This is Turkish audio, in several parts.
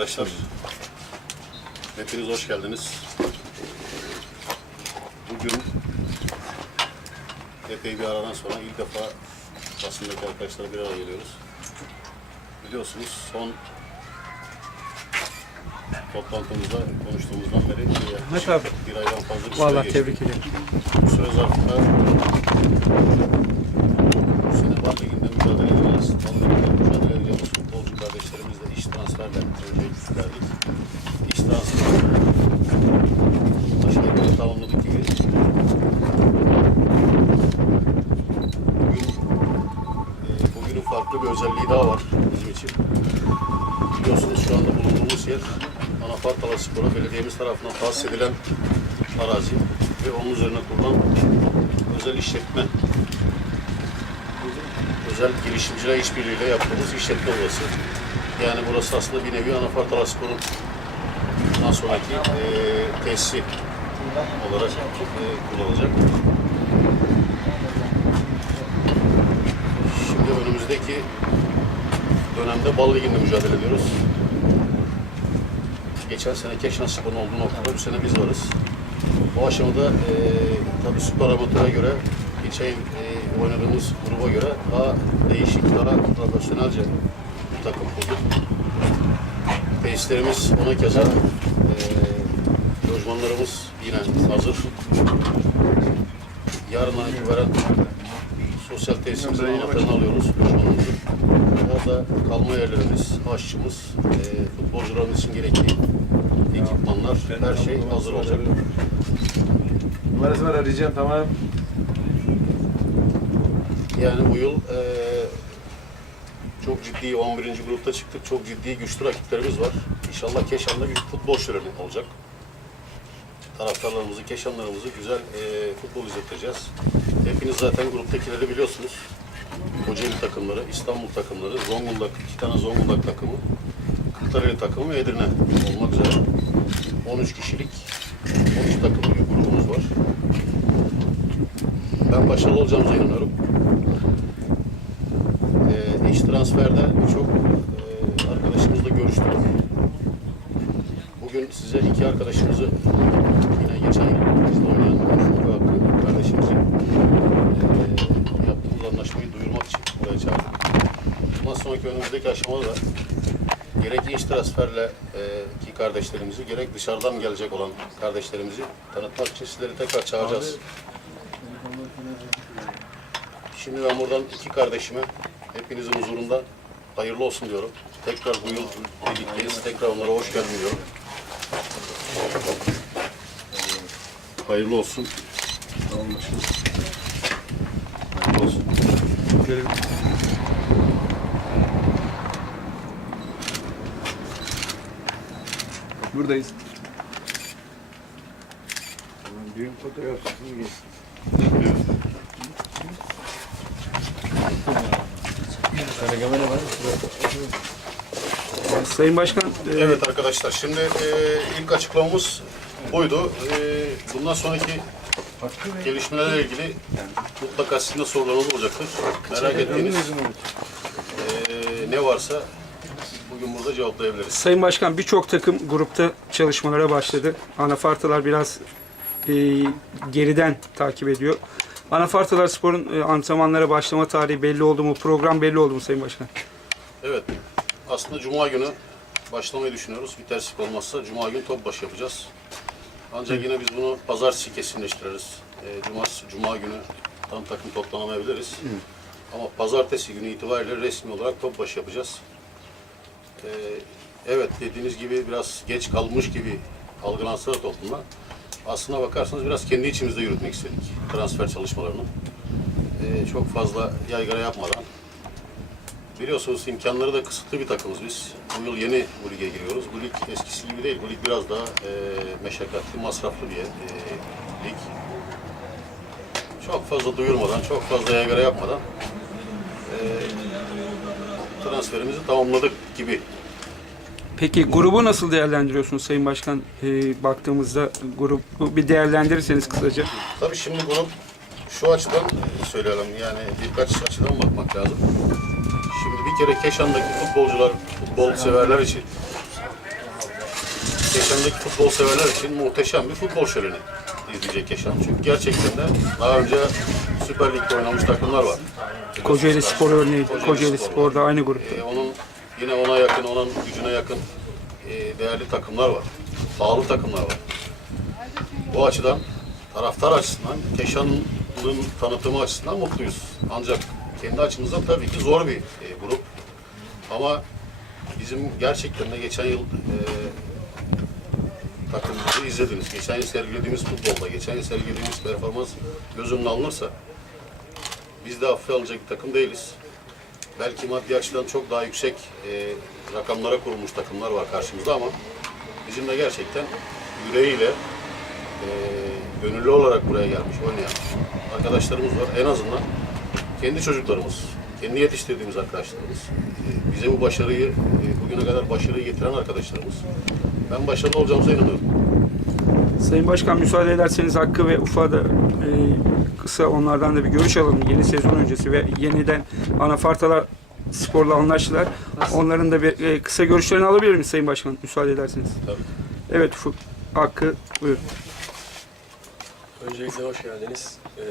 Arkadaşlar, hepiniz hoş geldiniz. Bugün epey bir aradan sonra ilk defa basındaki arkadaşlar bir araya geliyoruz. Biliyorsunuz son toplantımızda konuştuğumuzdan beri yaklaşık abi. bir aydan fazla bir süre Vallahi geçti. tebrik ederim. Bu süre zarfında bu sene Ligi'nde mücadele edeceğiz. Ligi'nde mücadele edeceğimiz öncelik verdik. İş transferi aşağı yukarı tamamladık gibi. Bugün, e, bugünün farklı bir özelliği daha var bizim için. Biliyorsunuz şu anda bulunduğumuz yer Anafart Alaspor'a belediyemiz tarafından tahsis edilen arazi ve onun üzerine kurulan özel işletme özel girişimciler işbirliğiyle yaptığımız işletme burası. Yani burası aslında bir nevi Anafart Alaspor'un bundan sonraki e, tesisi olarak e, kullanılacak. Şimdi önümüzdeki dönemde Bal Ligi'nde mücadele ediyoruz. Geçen sene Keşan Spor'un olduğu noktada bu sene biz varız. Bu aşamada e, tabii süper amatöre göre geçen yıl e, oynadığımız gruba göre daha değişik, daha profesyonelce bir takım kurduk. Tesislerimiz ona keza e, yine hazır. Yarından itibaren sosyal tesisimizin anahtarını alıyoruz lojmanımızı. Orada kalma yerlerimiz, aşçımız, e, futbolcularımız için gerekli ekipmanlar, her şey hazır olacak. Numarası var arayacağım tamam. Yani bu yıl eee, çok ciddi 11. grupta çıktık. Çok ciddi güçlü rakiplerimiz var. İnşallah Keşan'da bir futbol şöleni olacak. Taraftarlarımızı, Keşanlarımızı güzel eee, futbol izleteceğiz. Hepiniz zaten gruptakileri biliyorsunuz. Kocaeli takımları, İstanbul takımları, Zonguldak, iki tane Zonguldak takımı, Kırklareli takımı ve Edirne olmak üzere 13 kişilik 13 takımlı bir grubumuz var. Ben başarılı olacağımıza inanıyorum. Ee, iş transferde birçok e, arkadaşımızla görüştük. Bugün size iki arkadaşımızı yine geçen yıl oynayan Ufuk Hakkı kardeşimizi e, yaptığımız anlaşmayı duyurmak için buraya çağırdık. Bundan sonraki önümüzdeki aşamada da gerek iş transferle e, ki kardeşlerimizi gerek dışarıdan gelecek olan kardeşlerimizi tanıtmak için sizleri tekrar çağıracağız. Şimdi ben buradan iki kardeşime hepinizin huzurunda hayırlı olsun diyorum. Tekrar bu yıl birlikteyiz. Tekrar onlara hoş geldin diyorum. Hayırlı olsun. Hayırlı olsun. Buradayız. Düğün fotoğrafçısını geç. Sayın Başkan, e, Evet arkadaşlar şimdi e, ilk açıklamamız buydu. E, bundan sonraki gelişmelerle ilgili mutlaka sizin de sorularınız olacaktır. Merak ettiğiniz e, ne varsa bugün burada cevaplayabiliriz. Sayın Başkan birçok takım grupta çalışmalara başladı. Anafartalar biraz e, geriden takip ediyor. Anafartalar Spor'un e, antrenmanlara başlama tarihi belli oldu mu? Program belli oldu mu Sayın Başkan? Evet. Aslında Cuma günü başlamayı düşünüyoruz. Bir terslik olmazsa Cuma günü top başı yapacağız. Ancak yine biz bunu pazartesi kesinleştiririz. E, Cumartesi, Cuma günü tam takım toplanamayabiliriz. Ama pazartesi günü itibariyle resmi olarak top başı yapacağız. E, evet dediğiniz gibi biraz geç kalmış gibi algılansa da toplumda. Aslına bakarsanız biraz kendi içimizde yürütmek istedik transfer çalışmalarını. E, çok fazla yaygara yapmadan Biliyorsunuz imkanları da kısıtlı bir takımız biz. Bu yıl yeni bu lige giriyoruz. Bu lig eskisi gibi değil. Bu lig biraz daha e, meşakkatli, masraflı bir e, lig. Çok fazla duyurmadan, çok fazla yaygara yapmadan e, transferimizi tamamladık gibi. Peki grubu nasıl değerlendiriyorsunuz Sayın Başkan? E, baktığımızda grubu bir değerlendirirseniz kısaca. Tabii şimdi bunu şu açıdan söyleyelim. Yani birkaç açıdan bakmak lazım. Şimdi bir kere Keşan'daki futbolcular, futbol severler için Keşan'daki futbol severler için muhteşem bir futbol şöleni izleyecek Keşan. Çünkü gerçekten de daha önce Süper Lig'de oynamış takımlar var. Kocaeli Spor örneği. Kocaeli Kocaeli Spor Spor'da aynı grupta. Ee, onun yine ona yakın, onun gücüne yakın e, değerli takımlar var. Pahalı takımlar var. Bu açıdan taraftar açısından, Keşan'ın tanıtımı açısından mutluyuz. Ancak kendi açımızdan tabii ki zor bir e, grup. Ama bizim gerçekten de geçen yıl e, takımımızı izlediniz. Geçen yıl sergilediğimiz futbolda, geçen yıl sergilediğimiz performans göz önüne alınırsa biz de hafife alınacak bir takım değiliz. Belki maddi açıdan çok daha yüksek e, rakamlara kurulmuş takımlar var karşımızda ama bizim de gerçekten yüreğiyle e, gönüllü olarak buraya gelmiş oynayan arkadaşlarımız var. En azından kendi çocuklarımız, kendi yetiştirdiğimiz arkadaşlarımız, e, bize bu başarıyı, e, bugüne kadar başarıyı getiren arkadaşlarımız. Ben başarılı olacağımıza inanıyorum. Sayın Başkan müsaade ederseniz Hakkı ve Ufa'da e, kısa onlardan da bir görüş alalım. Yeni sezon öncesi ve yeniden Anafartalar Spor'la anlaştılar. Onların da bir e, kısa görüşlerini alabilir miyiz Sayın Başkan müsaade ederseniz? Tabii. Evet Ufuk. Hakkı buyur. Öncelikle hoş geldiniz. Ee,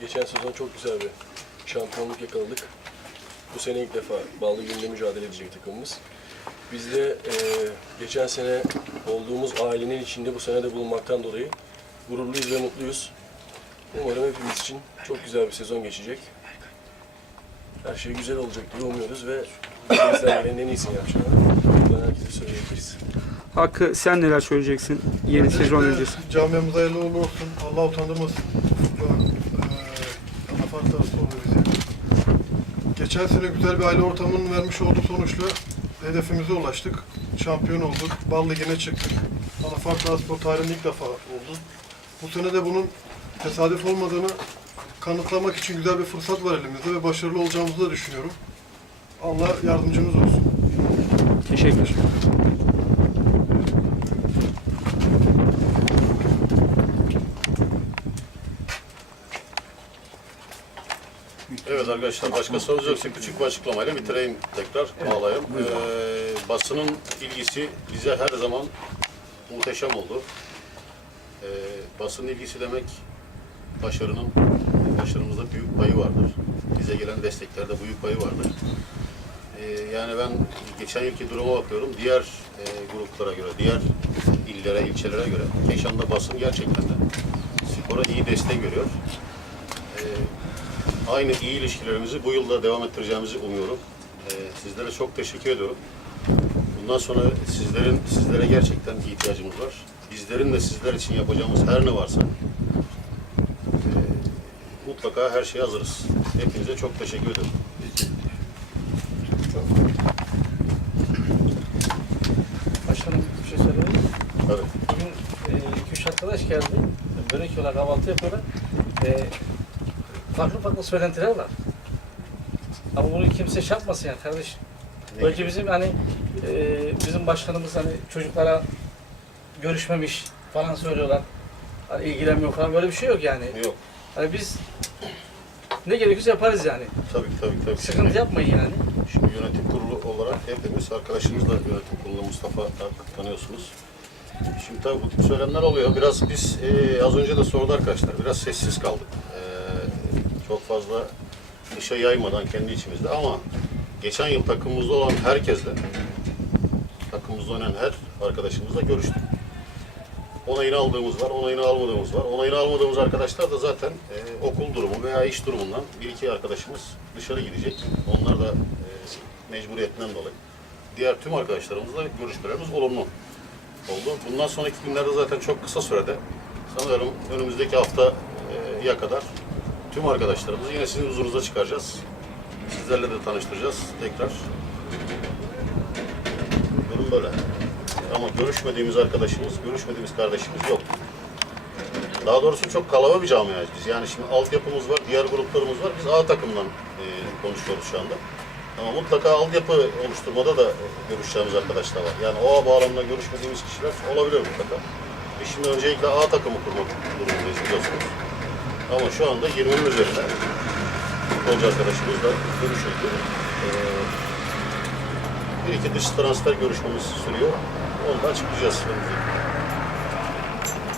geçen sezon çok güzel bir şampiyonluk yakaladık. Bu sene ilk defa Ballı Gün'de mücadele edecek takımımız. Biz de e, geçen sene olduğumuz ailenin içinde bu sene de bulunmaktan dolayı gururluyuz ve mutluyuz. Umarım hepimiz için çok güzel bir sezon geçecek. Her şey güzel olacak diye umuyoruz ve elimizden gelenin en iyisini yapacağını buradan herkese söyleyebiliriz. Hakkı sen neler söyleyeceksin yeni sezon Öncelikle öncesi? Camiamıza hayırlı uğurlu olsun. Allah utandırmasın. Ufuk'la eee Anafarta Spor'u bizi. Geçen sene güzel bir aile ortamının vermiş olduğu sonuçla hedefimize ulaştık. Şampiyon olduk. Bal Ligi'ne çıktık. Anafarta Spor tarihinde ilk defa oldu. Bu sene de bunun tesadüf olmadığını kanıtlamak için güzel bir fırsat var elimizde ve başarılı olacağımızı da düşünüyorum. Allah yardımcımız olsun. Teşekkür. Evet arkadaşlar başka sorunuz yoksa küçük bir açıklamayla bitireyim tekrar bağlayayım. Ee, basının ilgisi bize her zaman muhteşem oldu. Ee, basın ilgisi demek başarının başarımızda büyük payı vardır. Bize gelen desteklerde büyük payı vardır. Ee, yani ben geçen yılki duruma bakıyorum. Diğer e, gruplara göre, diğer illere, ilçelere göre Keşan'da basın gerçekten de spora iyi destek veriyor. Ee, aynı iyi ilişkilerimizi bu yılda devam ettireceğimizi umuyorum. Ee, sizlere çok teşekkür ediyorum. Bundan sonra sizlerin sizlere gerçekten ihtiyacımız var. Bizlerin de sizler için yapacağımız her ne varsa mutlaka her şeye hazırız. Hepinize çok teşekkür ederim. Başkanım bir şey? Tabii. Bugün e, iki üç arkadaş geldi. Börek yiyorlar, kahvaltı yapıyorlar. E, farklı farklı söylentiler var. Ama bunu kimse şey yapmasın yani kardeş. Ne gibi? bizim hani e, bizim başkanımız hani çocuklara görüşmemiş falan söylüyorlar. Hani ilgilenmiyor falan böyle bir şey yok yani. Yok. Hani biz ne gerekiyorsa yaparız yani. Tabii tabii tabii. Sıkıntı yapmayın yani. Şimdi yönetim kurulu olarak hepimiz arkadaşımız da yönetim kurulu Mustafa tanıyorsunuz. Şimdi tabii bu tip söylemler oluyor. Biraz biz e, az önce de sordu arkadaşlar. Biraz sessiz kaldık. E, çok fazla dışa yaymadan kendi içimizde ama geçen yıl takımımızda olan herkesle takımımızda oynayan her arkadaşımızla görüştük. Onayını aldığımız var, onayını almadığımız var. Onayını almadığımız arkadaşlar da zaten e, okul durumu veya iş durumundan bir iki arkadaşımız dışarı gidecek. Onlar da e, mecburiyetinden dolayı. Diğer tüm arkadaşlarımızla görüşmelerimiz olumlu oldu. Bundan sonraki günlerde zaten çok kısa sürede sanıyorum önümüzdeki haftaya kadar tüm arkadaşlarımızı yine sizin huzurunuza çıkaracağız. Sizlerle de tanıştıracağız tekrar. Durum böyle. Ama görüşmediğimiz arkadaşımız, görüşmediğimiz kardeşimiz yok. Daha doğrusu çok kalabalık bir camiayız biz. Yani şimdi altyapımız var, diğer gruplarımız var. Biz A takımdan e, konuşuyoruz şu anda. Ama mutlaka altyapı oluşturmada da e, görüşeceğimiz arkadaşlar var. Yani o bağlamda görüşmediğimiz kişiler olabilir mutlaka. Biz şimdi öncelikle A takımı kurmak durumundayız biliyorsunuz. Ama şu anda 20'nin üzerinde futbolcu arkadaşımızla görüşüldü. Ee, bir iki dış transfer görüşmemiz sürüyor. Onu da açıklayacağız. önümüzdeki